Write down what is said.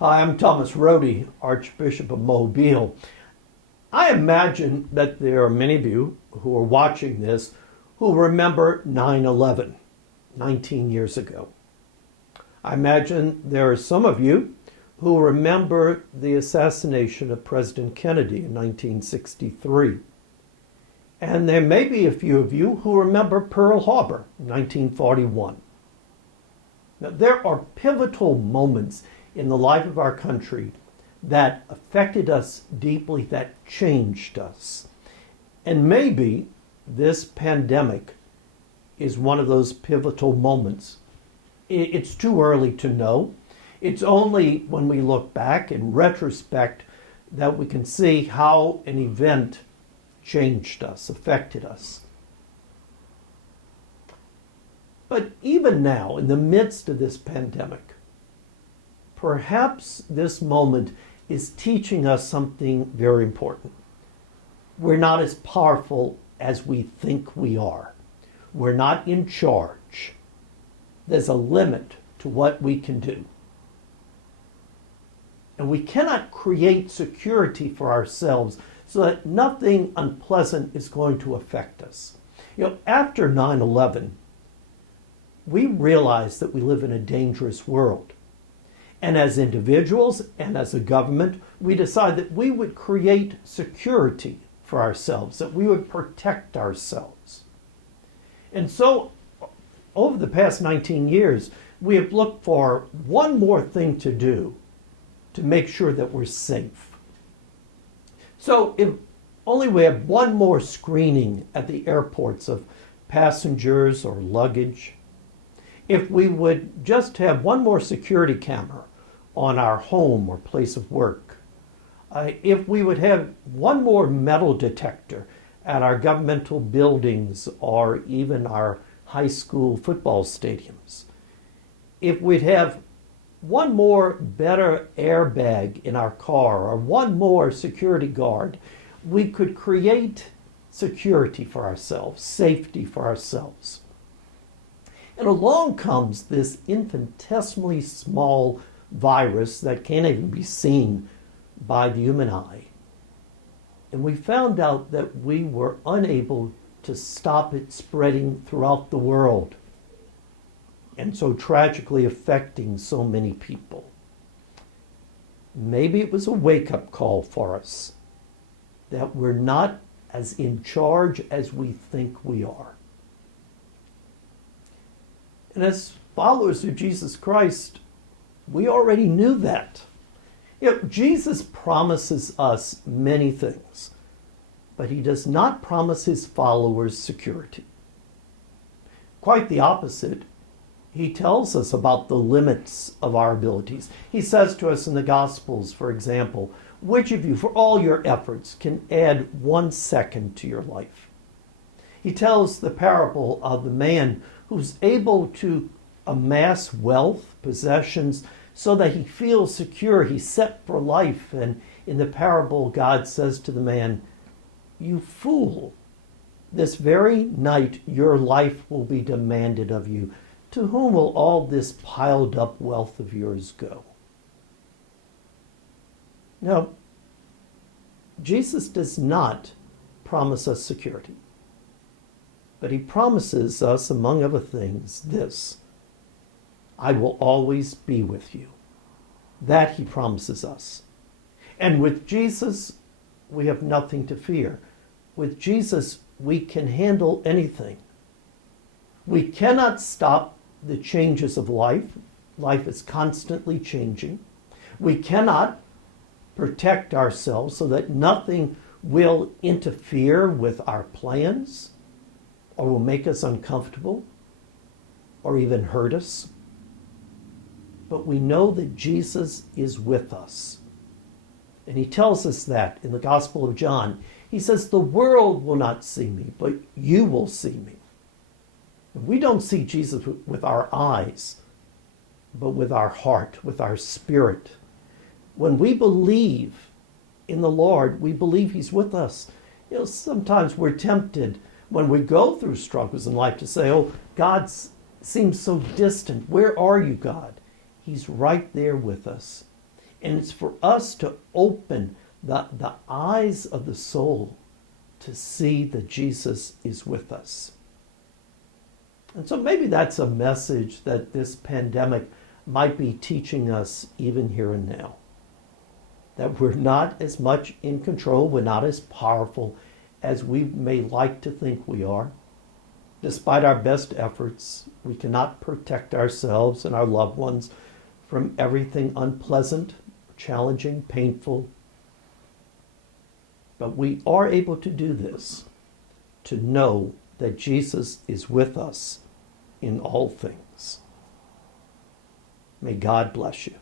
Hi, I'm Thomas Rhodey, Archbishop of Mobile. I imagine that there are many of you who are watching this who remember 9/11, 19 years ago. I imagine there are some of you who remember the assassination of President Kennedy in 1963. And there may be a few of you who remember Pearl Harbor, 1941. Now, there are pivotal moments in the life of our country that affected us deeply, that changed us. And maybe this pandemic is one of those pivotal moments. It's too early to know. It's only when we look back in retrospect that we can see how an event changed us, affected us. But even now, in the midst of this pandemic, perhaps this moment is teaching us something very important. We're not as powerful as we think we are. We're not in charge. There's a limit to what we can do. And we cannot create security for ourselves so that nothing unpleasant is going to affect us. After 9/11, we realized that we live in a dangerous world. And as individuals and as a government, we decided that we would create security for ourselves, that we would protect ourselves. And so, over the past 19 years, we have looked for one more thing to do to make sure that we're safe. So, if only we have one more screening at the airports of passengers or luggage, if we would just have one more security camera on our home or place of work, if we would have one more metal detector at our governmental buildings or even our high school football stadiums, if we'd have one more better airbag in our car or one more security guard, we could create security for ourselves, safety for ourselves. And along comes this infinitesimally small virus that can't even be seen by the human eye. And we found out that we were unable to stop it spreading throughout the world and so tragically affecting so many people. Maybe it was a wake-up call for us that we're not as in charge as we think we are. And as followers of Jesus Christ, we already knew that. Jesus promises us many things, but he does not promise his followers security. Quite the opposite. He tells us about the limits of our abilities. He says to us in the Gospels, for example, which of you, for all your efforts, can add 1 second to your life? He tells the parable of the man who's able to amass wealth, possessions, so that he feels secure, he's set for life. And in the parable, God says to the man, "You fool, this very night your life will be demanded of you. To whom will all this piled up wealth of yours go?" Now, Jesus does not promise us security, but he promises us, among other things, this: I will always be with you. That he promises us. And with Jesus, we have nothing to fear. With Jesus, we can handle anything. We cannot stop the changes of life. Life is constantly changing. We cannot protect ourselves so that nothing will interfere with our plans or will make us uncomfortable or even hurt us. But we know that Jesus is with us. And he tells us that in the Gospel of John. He says, "The world will not see me, but you will see me." And we don't see Jesus with our eyes, but with our heart, with our spirit. When we believe in the Lord, we believe he's with us. Sometimes we're tempted when we go through struggles in life to say, "Oh, God seems so distant. Where are you, God?" He's right there with us. And it's for us to open the eyes of the soul to see that Jesus is with us. And so maybe that's a message that this pandemic might be teaching us even here and now. That we're not as much in control, we're not as powerful as we may like to think we are. Despite our best efforts, we cannot protect ourselves and our loved ones from everything unpleasant, challenging, painful. But we are able to do this, to know that Jesus is with us in all things. May God bless you.